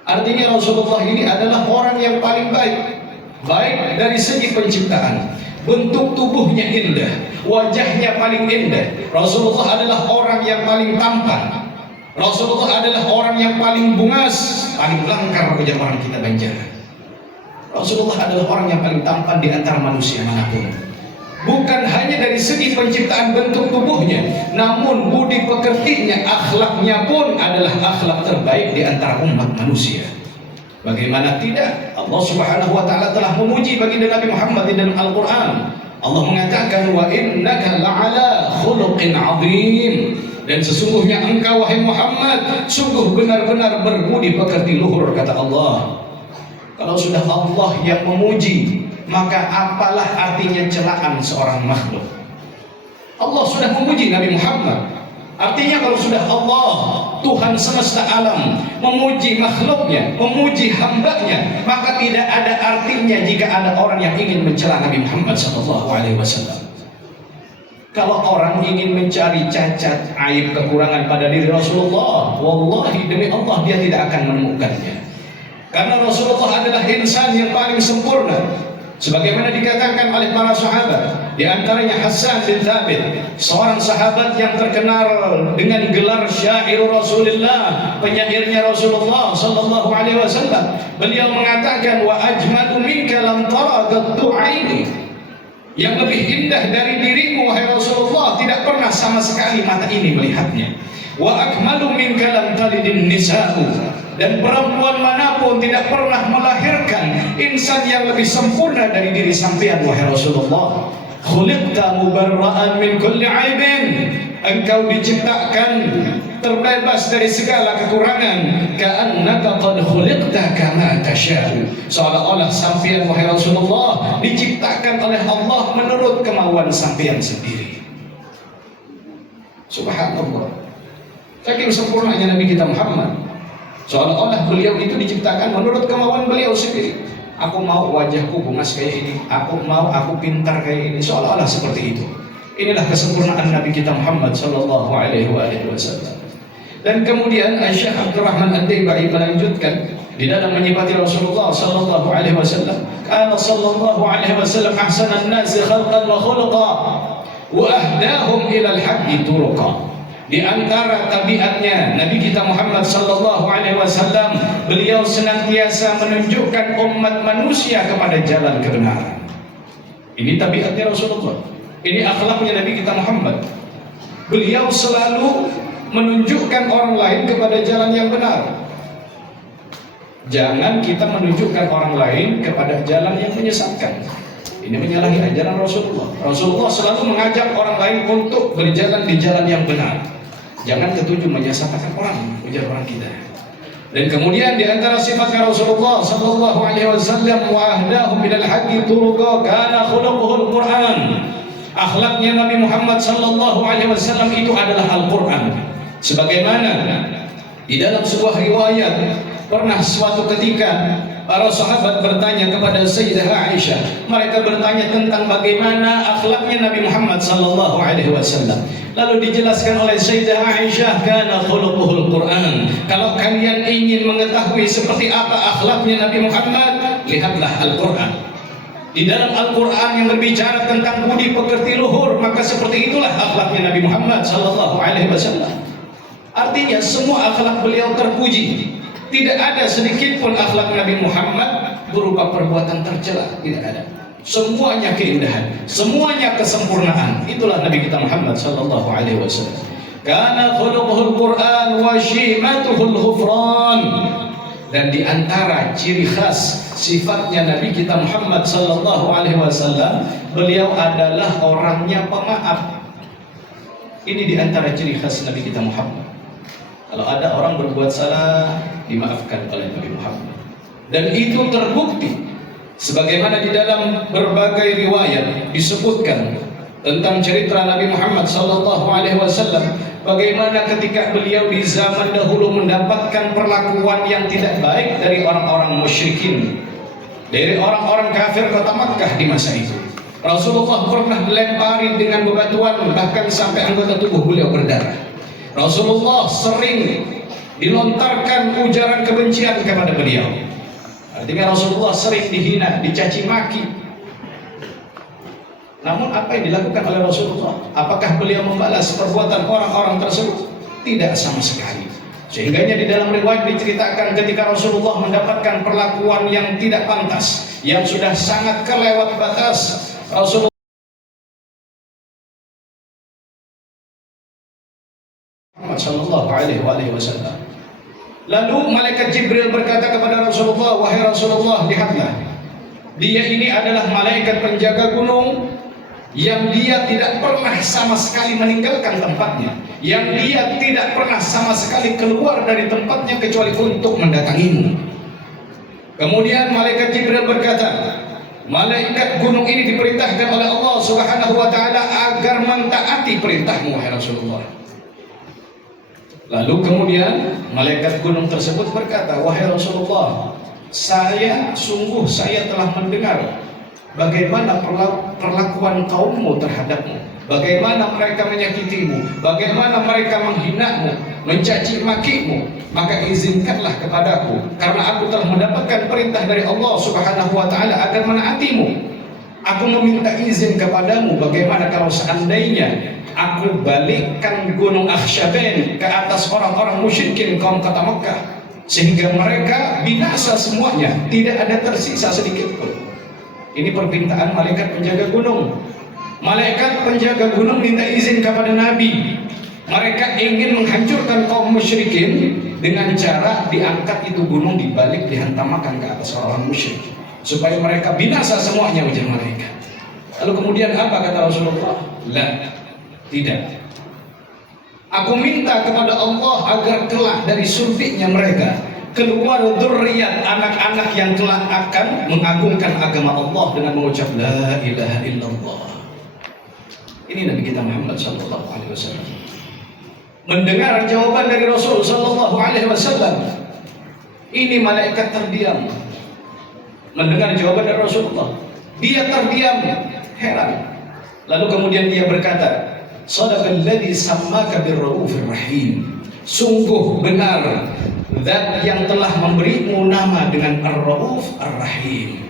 Artinya Rasulullah ini adalah orang yang paling baik, baik dari segi penciptaan, bentuk tubuhnya indah, wajahnya paling indah. Rasulullah adalah orang yang paling tampan. Rasulullah adalah orang yang paling bungas, paling langkar ujar orang kita Banjar. Rasulullah adalah orang yang paling tampan di antara manusia manapun. Bukan hanya dari segi penciptaan bentuk tubuhnya, namun budi pekertinya, akhlaknya pun adalah akhlak terbaik di antara umat manusia. Bagaimana tidak? Allah Subhanahu wa taala telah memuji baginda Nabi Muhammad di dalam Al-Qur'an. Allah mengatakan, wa innaka la'ala khuluqin 'adzim. Dan sesungguhnya engkau wahai Muhammad sungguh benar-benar berbudi pekerti luhur, kata Allah. Kalau sudah Allah yang memuji, maka apalah artinya celaan seorang makhluk? Allah sudah memuji Nabi Muhammad. Artinya kalau sudah Allah, Tuhan semesta alam, memuji makhluknya, memuji hambanya, maka tidak ada artinya jika ada orang yang ingin mencela Nabi Muhammad SAW. Kalau orang ingin mencari cacat, aib, kekurangan pada diri Rasulullah, wallahi demi Allah dia tidak akan menemukannya. Karena Rasulullah adalah insan yang paling sempurna, sebagaimana dikatakan oleh para sahabat. Di antaranya Hasan bin Thabit, seorang sahabat yang terkenal dengan gelar syair Rasulullah, penyairnya Rasulullah sallallahu alaihi wasallam. Beliau mengatakan, wa ajmadu minka lam tara qattu aini. Yang lebih indah dari dirimu wahai Rasulullah tidak pernah sama sekali mata ini melihatnya. Wa akmalu minka lam talidin nisa'u. Dan perempuan manapun tidak pernah melahirkan insan yang lebih sempurna dari diri sampean wahai Rasulullah. Khuliqta mubarra'an min kulli aibin. Engkau diciptakan terbebas dari segala kekurangan. Ka'annaka qad khuliqta kama tasya'u. Seolah-olah sampean wahai Rasulullah diciptakan oleh Allah menurut kemauan sampean sendiri. Subhanallah. Saking sempurnanya Nabi kita Muhammad. Seolah-olah beliau itu diciptakan menurut kemauan beliau sendiri. Aku mau wajahku bungas kayak ini, aku mau aku pintar kayak ini, seolah-olah seperti itu. Inilah kesempurnaan Nabi kita Muhammad sallallahu alaihi wasallam. Dan kemudian Syekh Abdurrahman Ad-Daibai melanjutkan di dalam menyifati Rasulullah sallallahu alaihi wasallam, kana sallallahu alaihi wasallam ahsanan nasi khalqan wa khuluqa wa ahdahum ila al-haqqi turuqa. Di antara tabiatnya Nabi kita Muhammad sallallahu alaihi wasallam, beliau senantiasa menunjukkan umat manusia kepada jalan kebenaran. Ini tabiatnya Rasulullah. Ini akhlaknya Nabi kita Muhammad. Beliau selalu menunjukkan orang lain kepada jalan yang benar. Jangan kita menunjukkan orang lain kepada jalan yang menyesatkan. Ini menyalahi ajaran Rasulullah. Rasulullah selalu mengajak orang lain untuk berjalan di jalan yang benar. Jangan ketujuh menyesatkan orang, ujar orang kita. Dan kemudian di antara sifatnya Rasulullah sallallahu alaihi wasallam, wa ahdahu minal haqqi turuqa kana khuluquhul Qur'an. Akhlaknya Nabi Muhammad sallallahu alaihi wasallam itu adalah Al-Qur'an. Sebagaimana di dalam sebuah riwayat, pernah suatu ketika para sahabat bertanya kepada Sayyidah Aisyah. Mereka bertanya tentang bagaimana akhlaknya Nabi Muhammad sallallahu alaihi wasallam. Lalu dijelaskan oleh Sayyidah Aisyah, kana khuluquhul Qur'an. Kalau kalian ingin mengetahui seperti apa akhlaknya Nabi Muhammad, lihatlah Al-Qur'an. Di dalam Al-Qur'an yang berbicara tentang budi pekerti luhur, maka seperti itulah akhlaknya Nabi Muhammad sallallahu alaihi wasallam. Artinya semua akhlak beliau terpuji. Tidak ada sedikit pun akhlak Nabi Muhammad berupa perbuatan tercela, tidak ada. Semuanya keindahan, semuanya kesempurnaan. Itulah Nabi kita Muhammad sallallahu alaihi wasallam. Kana khuluquhul Qur'an wa shimatuhul ghufran. Dan di antara ciri khas sifatnya Nabi kita Muhammad sallallahu alaihi wasallam, beliau adalah orangnya pemaaf. Ini di antara ciri khas Nabi kita Muhammad. Kalau ada orang berbuat salah, dimaafkan oleh Nabi Muhammad. Dan itu terbukti sebagaimana di dalam berbagai riwayat disebutkan tentang cerita Nabi Muhammad sallallahu alaihi wasallam, bagaimana ketika beliau di zaman dahulu mendapatkan perlakuan yang tidak baik dari orang-orang musyrikin, dari orang-orang kafir kota Makkah di masa itu. Rasulullah pernah dilempari dengan bebatuan, bahkan sampai anggota tubuh beliau berdarah. Rasulullah sering dilontarkan ujaran kebencian kepada beliau. Artinya Rasulullah sering dihina, dicaci maki. Namun apa yang dilakukan oleh Rasulullah? Apakah beliau membalas perbuatan orang-orang tersebut? Tidak sama sekali. Sehingganya di dalam riwayat diceritakan ketika Rasulullah mendapatkan perlakuan yang tidak pantas, yang sudah sangat kelewat batas, Rasulullah sallallahu alaihi wasallam. Lalu malaikat Jibril berkata kepada Rasulullah, wahai Rasulullah, lihatlah, dia ini adalah malaikat penjaga gunung yang dia tidak pernah sama sekali meninggalkan tempatnya, yang dia tidak pernah sama sekali keluar dari tempatnya kecuali untuk mendatangimu. Kemudian malaikat Jibril berkata, malaikat gunung ini diperintahkan oleh Allah Subhanahu wa taala agar mentaati perintahmu, wahai Rasulullah. Lalu kemudian malaikat gunung tersebut berkata, wahai Rasulullah, saya telah mendengar bagaimana perlakuan kaummu terhadapmu, bagaimana mereka menyakitimu, bagaimana mereka menghinamu, mencaci makimu. Maka izinkanlah kepadaku, karena aku telah mendapatkan perintah dari Allah Subhanahu wa taala agar menaatimu. Aku meminta izin kepadamu, bagaimana kalau seandainya aku balikkan gunung Akhshabain ke atas orang-orang musyrikin kaum kota Mekah, sehingga mereka binasa semuanya, tidak ada tersisa sedikit pun. Ini permintaan malaikat penjaga gunung. Malaikat penjaga gunung minta izin kepada Nabi. Mereka ingin menghancurkan kaum musyrikin dengan cara diangkat itu gunung, dibalik, dihantamkan ke atas orang musyrik, supaya mereka binasa semuanya, ujar malaikat. Lalu kemudian apa kata Rasulullah? La, tidak. Aku minta kepada Allah agar kelak dari sulbinya mereka keluar dzurriyyat, anak-anak yang kelak akan mengagungkan agama Allah dengan mengucap la ilaha illallah. Ini Nabi kita Muhammad sallallahu alaihi wasallam. Mendengar jawaban dari Rasul sallallahu alaihi wasallam, ini malaikat terdiam. Mendengar jawaban dari Rasulullah, dia terdiam, heran. Lalu kemudian dia berkata, sadaqalladzi sammaka birraufir rahim. Sungguh benar Zat yang telah memberimu nama dengan Ar-Rauf Ar-Rahim.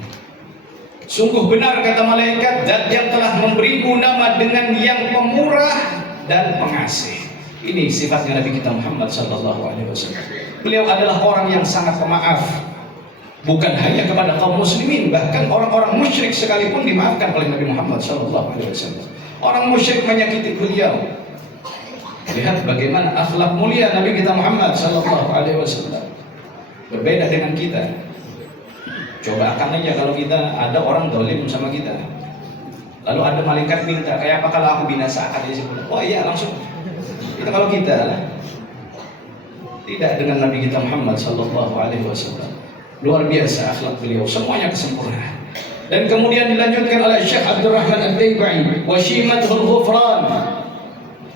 Sungguh benar kata malaikat, Zat yang telah memberimu nama dengan yang pemurah dan pengasih. Ini sifatnya Nabi kita Muhammad sallallahu alaihi wasallam. Beliau adalah orang yang sangat pemaaf. Bukan hanya kepada kaum muslimin, bahkan orang-orang musyrik sekalipun dimaafkan oleh Nabi Muhammad sallallahu alaihi wasallam. Orang musyrik menyakiti beliau, lihat bagaimana akhlak mulia Nabi kita Muhammad sallallahu alaihi wasallam. Berbeda dengan kita. Coba akan aja kalau kita ada orang dolim sama kita, lalu ada malaikat minta, kayak apa kalau aku binasakan dia sebut, oh iya langsung. Kalau kita tidak dengan Nabi kita Muhammad sallallahu alaihi wasallam. Luar biasa akhlak beliau, semuanya kesempurnaan. Dan kemudian dilanjutkan oleh Syekh Abdul Rahman Ad-Daibai, wa shimatul ghufran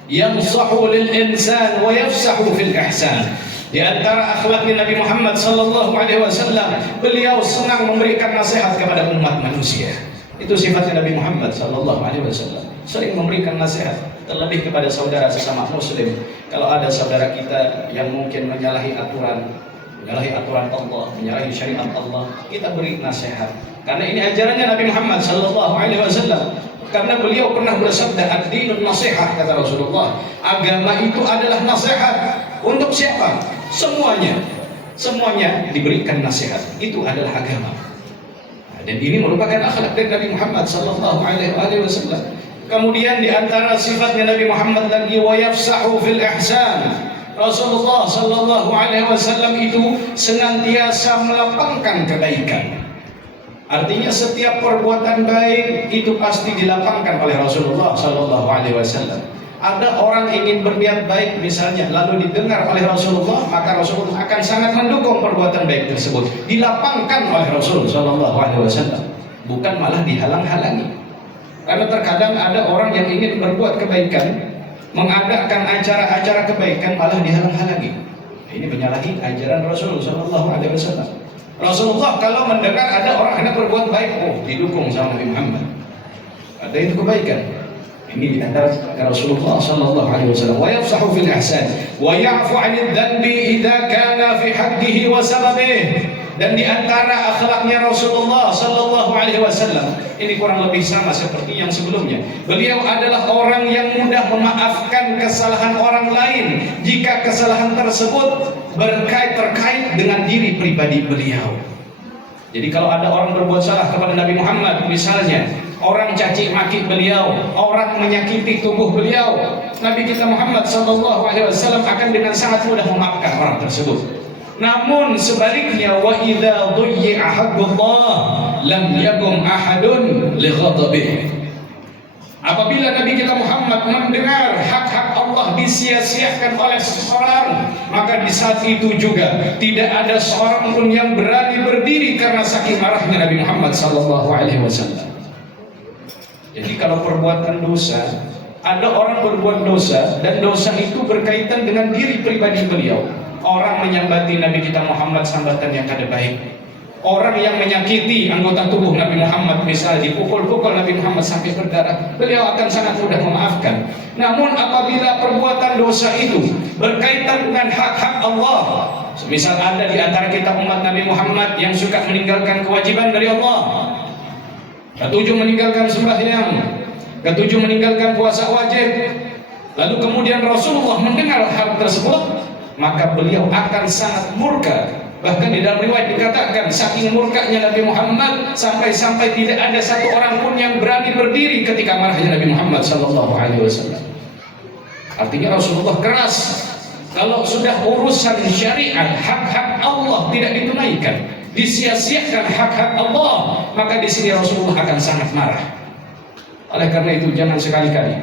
yansahu lil insan wa yafsahu fil ihsan. Di antara akhlaknya Nabi Muhammad sallallahu alaihi wasallam, beliau senang memberikan nasihat kepada umat manusia. Itu sifatnya Nabi Muhammad sallallahu alaihi wasallam, sering memberikan nasihat, terlebih kepada saudara sesama muslim. Kalau ada saudara kita yang mungkin menyalahi aturan Allah, menyalahi syariat Allah, kita beri nasihat. Karena ini ajarannya Nabi Muhammad sallallahu alaihi wasallam. Karena beliau pernah bersabda, ad-dinun nasihat, kata Rasulullah. Agama itu adalah nasihat. Untuk siapa? Semuanya diberikan nasihat. Itu adalah agama. Dan ini merupakan akhlak dari Nabi Muhammad sallallahu alaihi wasallam. Kemudian di antara sifatnya Nabi Muhammad lagi, wa yafsahu fil ihsan. Rasulullah sallallahu alaihi wasallam itu senantiasa melapangkan kebaikan. Artinya setiap perbuatan baik itu pasti dilapangkan oleh Rasulullah sallallahu alaihi wasallam. Ada orang ingin berniat baik misalnya, lalu didengar oleh Rasulullah, maka Rasulullah akan sangat mendukung perbuatan baik tersebut. Dilapangkan oleh Rasul sallallahu alaihi wasallam, bukan malah dihalang-halangi. Karena terkadang ada orang yang ingin berbuat kebaikan, mengadakan acara-acara kebaikan, malah dihalang-halangi. Ini menyalahi ajaran Rasul sallallahu alaihi wasallam. Rasulullah kalau mendengar ada orang hendak berbuat baik, didukung sama Nabi Muhammad. Ada itu kebaikan. Ini di antara Rasulullah sallallahu alaihi wasallam. Wa yafsahu fil ihsan wa ya'fu 'anil dhanbi idza kana fi haddihi wa sababihi. Dan di antara akhlaknya Rasulullah sallallahu alaihi wasallam, ini kurang lebih sama seperti yang sebelumnya. Beliau adalah orang yang mudah memaafkan kesalahan orang lain jika kesalahan tersebut terkait dengan diri pribadi beliau. Jadi kalau ada orang berbuat salah kepada Nabi Muhammad, misalnya orang caci maki beliau, orang menyakiti tubuh beliau, Nabi kita Muhammad sallallahu alaihi wasallam akan dengan sangat mudah memaafkan orang tersebut. Namun sebaliknya, wa idza dhuyya haqqullah lam yakum ahadun li ghadabihi. Apabila Nabi kita Muhammad mendengar hak-hak Allah disia-siakan oleh seseorang, maka di saat itu juga tidak ada seorang pun yang berani berdiri karena saking marahnya Nabi Muhammad sallallahu alaihi wasallam. Jadi kalau perbuatan dosa, ada orang berbuat dosa dan dosa itu berkaitan dengan diri pribadi beliau. Orang menyambati Nabi kita Muhammad sambatan yang kada baik. Orang yang menyakiti anggota tubuh Nabi Muhammad, misalnya dipukul-pukul Nabi Muhammad sampai berdarah, beliau akan sangat mudah memaafkan. Namun apabila perbuatan dosa itu berkaitan dengan hak-hak Allah, misal ada di antara kita umat Nabi Muhammad yang suka meninggalkan kewajiban dari Allah, ketujuh meninggalkan sembahyang, ketujuh meninggalkan puasa wajib, lalu kemudian Rasulullah mendengar hal tersebut, maka beliau akan sangat murka. Bahkan di dalam riwayat dikatakan saking murkanya Nabi Muhammad sampai-sampai tidak ada satu orang pun yang berani berdiri ketika marahnya Nabi Muhammad sallallahu alaihi wasallam. Artinya Rasulullah keras. Kalau sudah urusan syariat, hak-hak Allah tidak ditunaikan, disia-siakan hak-hak Allah, maka di sini Rasulullah akan sangat marah. Oleh karena itu jangan sekali-kali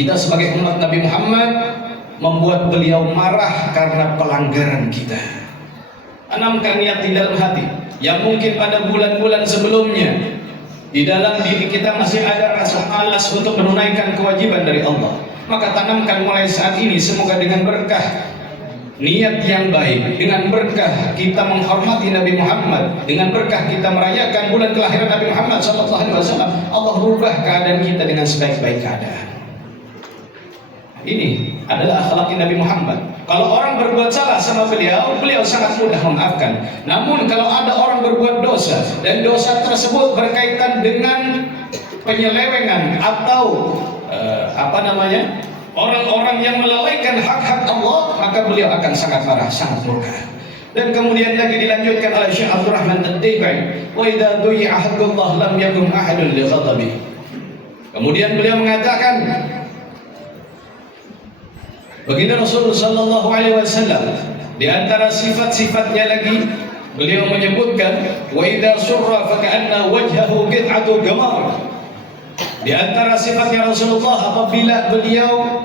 kita sebagai umat Nabi Muhammad membuat beliau marah karena pelanggaran kita. Tanamkan niat di dalam hati yang mungkin pada bulan-bulan sebelumnya di dalam diri kita masih ada rasa malas untuk menunaikan kewajiban dari Allah. Maka tanamkan mulai saat ini, semoga dengan berkah niat yang baik, dengan berkah kita menghormati Nabi Muhammad, dengan berkah kita merayakan bulan kelahiran Nabi Muhammad SAW, Allah rubah keadaan kita dengan sebaik-baik keadaan. Ini adalah akhlak Nabi Muhammad. Kalau orang berbuat salah sama beliau, beliau sangat mudah memaafkan. Namun kalau ada orang berbuat dosa dan dosa tersebut berkaitan dengan penyelewengan atau orang-orang yang melalaikan hak-hak Allah, maka beliau akan sangat marah, sangat murka. Dan kemudian lagi dilanjutkan oleh Syekh Abdul Rahman Ad-Daibai, wa idza du'i'a haqqullah lam yakum ahadun li ghadabihi. Kemudian beliau mengatakan, baginda Rasulullah sallallahu alaihi wasallam di antara sifat-sifatnya lagi beliau menyebutkan, wa idza surra fa ka'anna wajhahu qit'atu qamar. Di antara sifatnya Rasulullah apabila beliau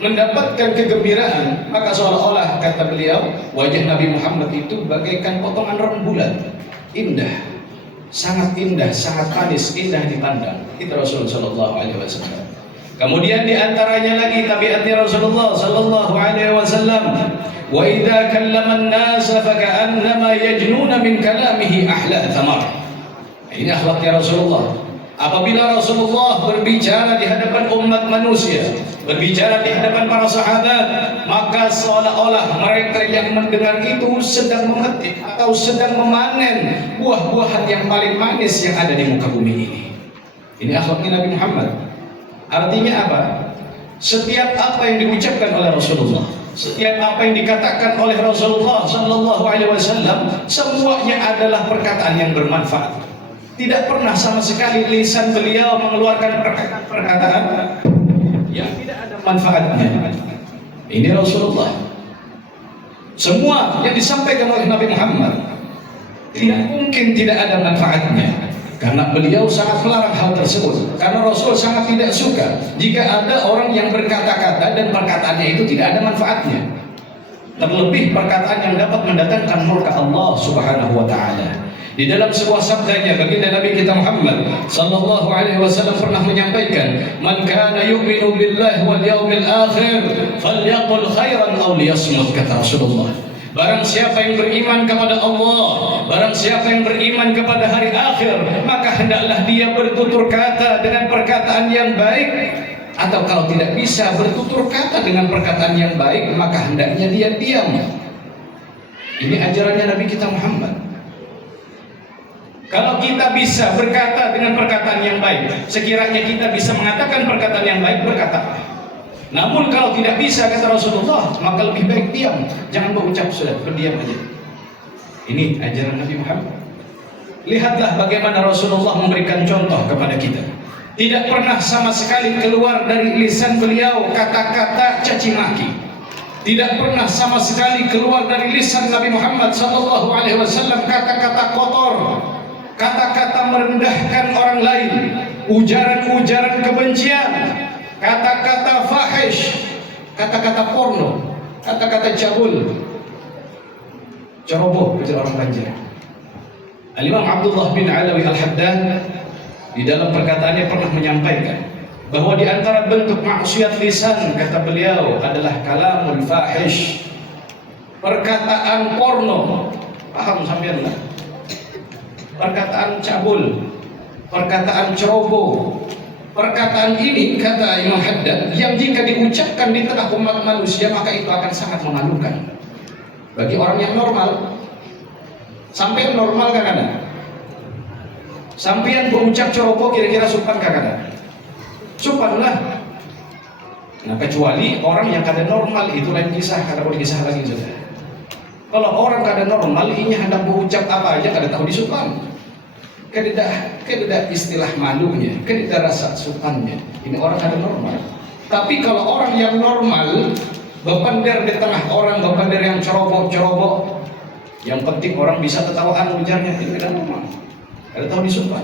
mendapatkan kegembiraan, maka seolah-olah kata beliau, wajah Nabi Muhammad itu bagaikan potongan rembulan, indah, sangat indah, sangat manis, indah dipandang. Itu Rasulullah Shallallahu Alaihi Wasallam. Kemudian diantaranya lagi tabiatnya Rasulullah Shallallahu Alaihi Wasallam, wa idza kallama an-nas faka'annama yajnuna min kalamihi ahla thamar. Ini akhlaknya Rasulullah. Apabila Rasulullah berbicara di hadapan umat manusia, berbicara di hadapan para sahabat, maka seolah-olah mereka yang mendengar itu sedang memetik atau sedang memanen buah-buahan yang paling manis yang ada di muka bumi ini. Ini akhlaknya Nabi Muhammad. Artinya apa? Setiap apa yang diucapkan oleh Rasulullah, setiap apa yang dikatakan oleh Rasulullah Sallallahu Alaihi Wasallam, semuanya adalah perkataan yang bermanfaat. Tidak pernah sama sekali lisan beliau mengeluarkan perkataan yang tidak ada manfaatnya. Ini Rasulullah. Semua yang disampaikan oleh Nabi Muhammad tidak mungkin tidak ada manfaatnya, karena beliau sangat melarang hal tersebut. Karena Rasul sangat tidak suka jika ada orang yang berkata-kata dan perkataannya itu tidak ada manfaatnya, terlebih perkataan yang dapat mendatangkan murka Allah Subhanahu wa Ta'ala. Di dalam sebuah sabdanya, baginda Nabi kita Muhammad Sallallahu Alaihi Wasallam pernah menyampaikan, "Man kana yu'minu billahi wal yawmil akhir, falyaqul khairan aw liyasmut," kata Rasulullah. Barang siapa yang beriman kepada Allah, barang siapa yang beriman kepada hari akhir, maka hendaklah dia bertutur kata dengan perkataan yang baik, atau kalau tidak bisa bertutur kata dengan perkataan yang baik, maka hendaknya dia diam. Ini ajarannya Nabi kita Muhammad. Kalau kita bisa berkata dengan perkataan yang baik, sekiranya kita bisa mengatakan perkataan yang baik, berkata. Namun kalau tidak bisa, kata Rasulullah, maka lebih baik diam. Jangan berucap, sudah berdiam aja. Ini ajaran Nabi Muhammad. Lihatlah bagaimana Rasulullah memberikan contoh kepada kita. Tidak pernah sama sekali keluar dari lisan beliau kata-kata caci maki. Tidak pernah sama sekali keluar dari lisan Nabi Muhammad SAW kata-kata kotor, kata-kata merendahkan orang lain, ujaran-ujaran kebencian, kata-kata fahish, kata-kata porno, kata-kata cabul, ceroboh kata orang Banjar. Al-Imam Abdullah bin Alawi Al-Haddad di dalam perkataannya pernah menyampaikan bahwa di antara bentuk maksiat lisan, kata beliau, adalah kalamul fahish, perkataan porno. Paham sampean lah? Perkataan cabul, perkataan ceroboh. Perkataan ini, kata Imam Haddad, yang jika diucapkan di tengah umat manusia, maka itu akan sangat memalukan bagi orang yang normal. Sampai normal kadang-kadang, sampean berucap ceroboh kira-kira sopan kadang-kadang? Sopan lah. Nah, kecuali orang yang kada normal, itu lain kisah, kada boleh kisah lagi sudah. Kalau orang kada normal, ini hendak berucap apa aja kada tahu disupan. Kada istilah malunya, kada rasa sopannya. Ini orang kada normal. Tapi kalau orang yang normal, bepander di tengah orang, bepander yang ceroboh-ceroboh, yang penting orang bisa ketawaan ujarnya, itu kada normal. Kada tahu disupan.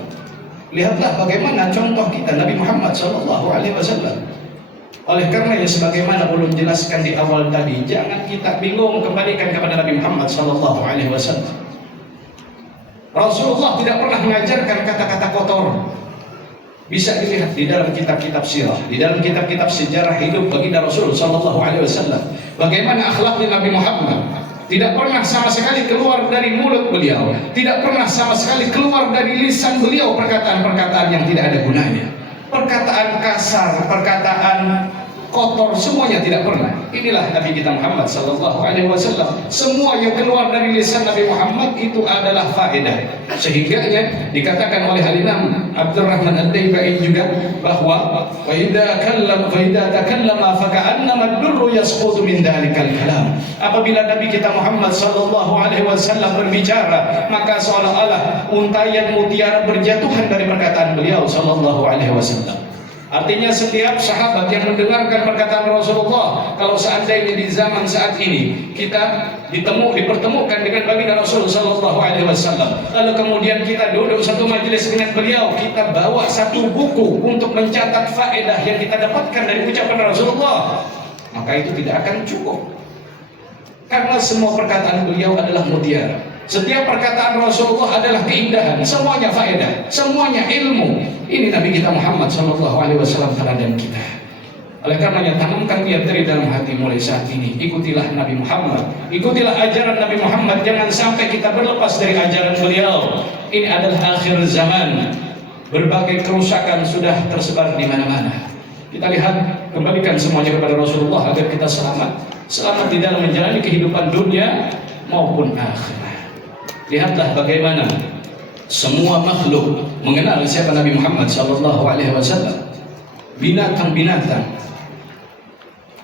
Lihatlah bagaimana contoh kita Nabi Muhammad Sallallahu Alaihi Wasallam. Oleh karenanya, sebagaimana belum jelaskan di awal tadi, jangan kita bingung, kembalikan kepada Nabi Muhammad Sallallahu Alaihi Wasallam. Rasulullah tidak pernah mengajarkan kata-kata kotor. Bisa dilihat di dalam kitab-kitab sirah, di dalam kitab-kitab sejarah hidup baginda Rasul Sallallahu Alaihi Wasallam. Bagaimana akhlaknya Nabi Muhammad? Tidak pernah sama sekali keluar dari mulut beliau, tidak pernah sama sekali keluar dari lisan beliau perkataan-perkataan yang tidak ada gunanya. Perkataan kasar, perkataan kotor, semuanya tidak pernah. Inilah Nabi kita Muhammad Sallallahu Alaihi Wasallam. Semua yang keluar dari lisan Nabi Muhammad itu adalah faedah. Sehingga dikatakan oleh Al-Imam Abdurrahman Ad-Daibai juga bahwa wa idza takallama faka'annama ad-durru yasqutu min dalikal kalam. Apabila Nabi kita Muhammad Sallallahu Alaihi Wasallam berbicara, maka seolah-olah untayan mutiara berjatuhan dari perkataan beliau Sallallahu Alaihi Wasallam. Artinya setiap sahabat yang mendengarkan perkataan Rasulullah, kalau seandainya di zaman saat ini kita dipertemukan dengan baginda Rasul Sallallahu Alaihi Wasallam, lalu kemudian kita duduk satu majelis dengan beliau, kita bawa satu buku untuk mencatat faedah yang kita dapatkan dari ucapan Rasulullah, maka itu tidak akan cukup. Karena semua perkataan beliau adalah mutiara. Setiap perkataan Rasulullah adalah keindahan, semuanya faedah, semuanya ilmu. Ini Nabi kita Muhammad SAW teladan kita. Oleh karenanya tanamkan niat dari dalam hati mulai saat ini. Ikutilah Nabi Muhammad, ikutilah ajaran Nabi Muhammad. Jangan sampai kita berlepas dari ajaran beliau. Ini adalah akhir zaman. Berbagai kerusakan sudah tersebar di mana-mana. Kita lihat, kembalikan semuanya kepada Rasulullah agar kita selamat. Selamat di dalam menjalani kehidupan dunia maupun akhirat. Lihatlah bagaimana semua makhluk mengenal siapa Nabi Muhammad SAW. Binatang-binatang,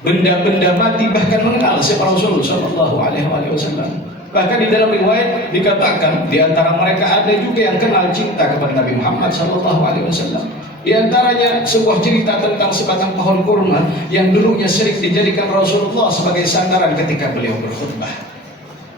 benda-benda mati bahkan mengenal siapa Rasulullah SAW. Bahkan di dalam riwayat dikatakan di antara mereka ada juga yang kenal cinta kepada Nabi Muhammad SAW. Di antaranya sebuah cerita tentang sebatang pohon kurma yang dulunya sering dijadikan Rasulullah sebagai sandaran ketika beliau berkhutbah.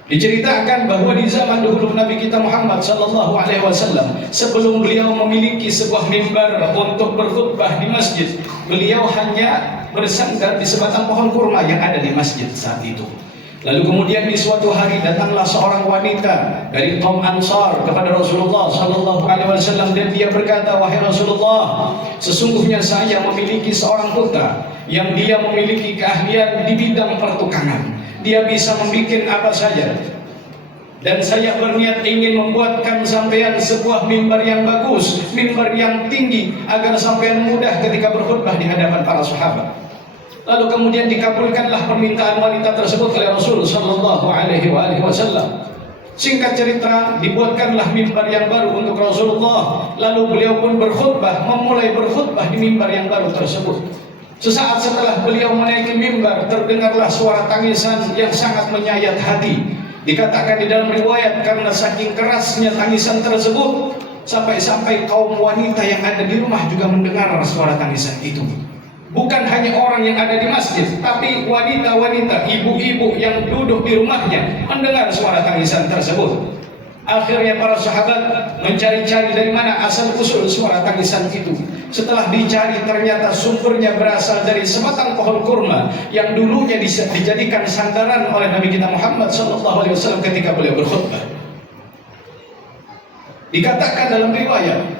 Diceritakan bahwa di zaman dahulu Nabi kita Muhammad SAW, sebelum beliau memiliki sebuah mimbar untuk berkhutbah di masjid, beliau hanya bersandar di sebatang pohon kurma yang ada di masjid saat itu. Lalu kemudian di suatu hari datanglah seorang wanita dari kaum Ansar kepada Rasulullah SAW dan dia berkata, wahai Rasulullah, sesungguhnya saya memiliki seorang putra yang dia memiliki keahlian di bidang pertukangan. Dia bisa membuat apa saja. Dan saya berniat ingin membuatkan sampean sebuah mimbar yang bagus, mimbar yang tinggi, agar sampean mudah ketika berkhutbah di hadapan para sahabat. Lalu kemudian dikabulkanlah permintaan wanita tersebut oleh Rasul sallallahu alaihi wasallam. Singkat cerita, dibuatkanlah mimbar yang baru untuk Rasulullah. Lalu beliau pun berkhutbah, memulai berkhutbah di mimbar yang baru tersebut. Sesaat setelah beliau menaiki mimbar, terdengarlah suara tangisan yang sangat menyayat hati. Dikatakan di dalam riwayat karena saking kerasnya tangisan tersebut, sampai-sampai kaum wanita yang ada di rumah juga mendengar suara tangisan itu. Bukan hanya orang yang ada di masjid, tapi wanita-wanita, ibu-ibu yang duduk di rumahnya mendengar suara tangisan tersebut. Akhirnya para sahabat mencari-cari dari mana asal-usul suara tangisan itu. Setelah dicari, ternyata sumbernya berasal dari sebatang pohon kurma yang dulunya dijadikan sandaran oleh Nabi kita Muhammad SAW ketika beliau berkhutbah. Dikatakan dalam riwayat,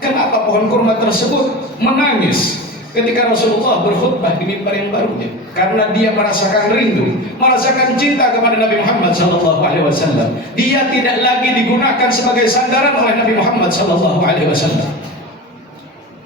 kenapa pohon kurma tersebut menangis ketika Rasulullah berkhutbah di mimbar yang barunya? Karena dia merasakan rindu, merasakan cinta kepada Nabi Muhammad SAW. Dia tidak lagi digunakan sebagai sandaran oleh Nabi Muhammad SAW.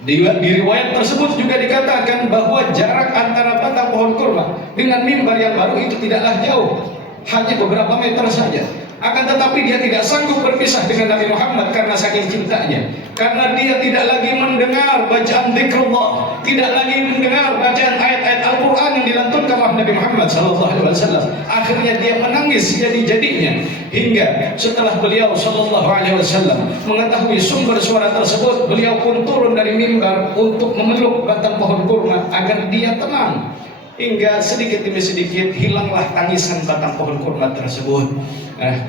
Di riwayat tersebut juga dikatakan bahwa jarak antara batang pohon kurma dengan mimbar yang baru itu tidaklah jauh, hanya beberapa meter saja. Akan tetapi dia tidak sanggup berpisah dengan Nabi Muhammad karena saking cintanya. Karena dia tidak lagi mendengar bacaan zikrullah, tidak lagi mendengar bacaan ayat-ayat Al-Quran yang dilantunkan oleh Nabi Muhammad SAW. Akhirnya dia menangis jadi-jadinya, hingga setelah beliau SAW mengetahui sumber suara tersebut, beliau pun turun dari mimbar untuk memeluk batang pohon kurma agar dia tenang. Hingga sedikit demi sedikit hilanglah tangisan batang pohon kurma tersebut.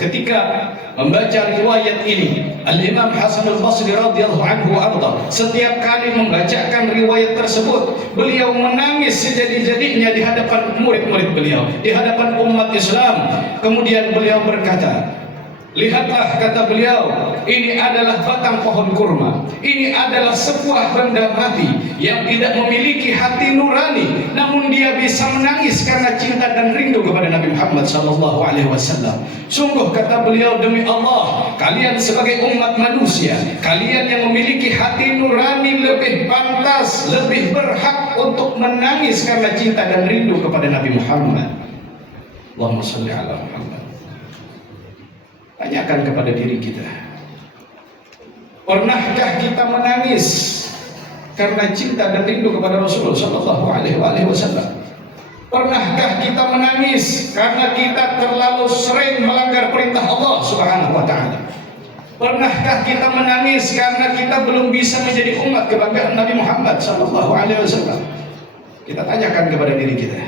Ketika membaca riwayat ini, Al-Imam Hasan Al-Basri radhiyallahu anhu arda, setiap kali membacakan riwayat tersebut, beliau menangis sejadi-jadinya di hadapan murid-murid beliau, di hadapan umat Islam. Kemudian beliau berkata, lihatlah, kata beliau, ini adalah batang pohon kurma. Ini adalah sebuah benda mati yang tidak memiliki hati nurani, namun dia bisa menangis karena cinta dan rindu kepada Nabi Muhammad SAW. Sungguh, kata beliau, demi Allah, kalian sebagai umat manusia, kalian yang memiliki hati nurani lebih pantas, lebih berhak untuk menangis karena cinta dan rindu kepada Nabi Muhammad. Allahumma shalli ala Muhammad. Tanyakan kepada diri kita, pernahkah kita menangis karena cinta dan rindu kepada Rasulullah SAW? Pernahkah kita menangis karena kita terlalu sering melanggar perintah Allah Subhanahu wa Ta'ala? Pernahkah kita menangis karena kita belum bisa menjadi umat kebanggaan Nabi Muhammad SAW? Kita tanyakan kepada diri kita.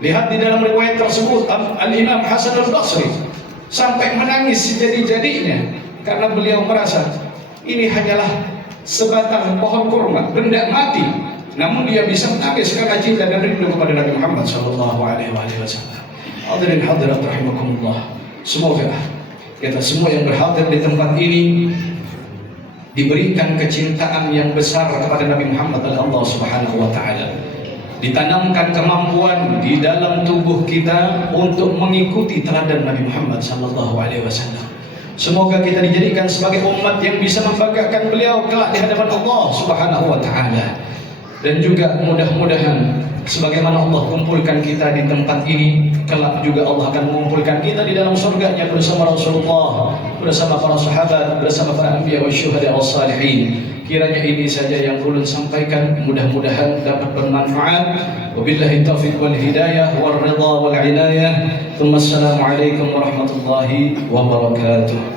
Lihat di dalam riwayat tersebut, Al-Imam Hasan Al-Basri sampai menangis jadi-jadinya karena beliau merasa ini hanyalah sebatang pohon kurma, benda mati namun dia bisa menangis karena cinta dan rindu kepada Nabi Muhammad sallallahu alaihi wasallam. Hadirin hadirat rahimakumullah. Semoga kita semua yang berhadir di tempat ini diberikan kecintaan yang besar kepada Nabi Muhammad oleh Allah Subhanahu wa taala. Ditanamkan kemampuan di dalam tubuh kita untuk mengikuti teladan Nabi Muhammad sallallahu alaihi wasallam. Semoga kita dijadikan sebagai umat yang bisa membanggakan beliau kelak di hadapan Allah Subhanahu wa taala. Dan juga mudah-mudahan sebagaimana Allah kumpulkan kita di tempat ini, kelak juga Allah akan mengumpulkan kita di dalam surganya bersama Rasulullah, bersama para sahabat, bersama para anbiya wa syuhada wa salihin. Kiranya ini saja yang ulun sampaikan, mudah-mudahan dapat bermanfaat. Wabillahi taufiq wal hidayah wal ridha wal inayah. Assalamualaikum warahmatullahi wabarakatuh.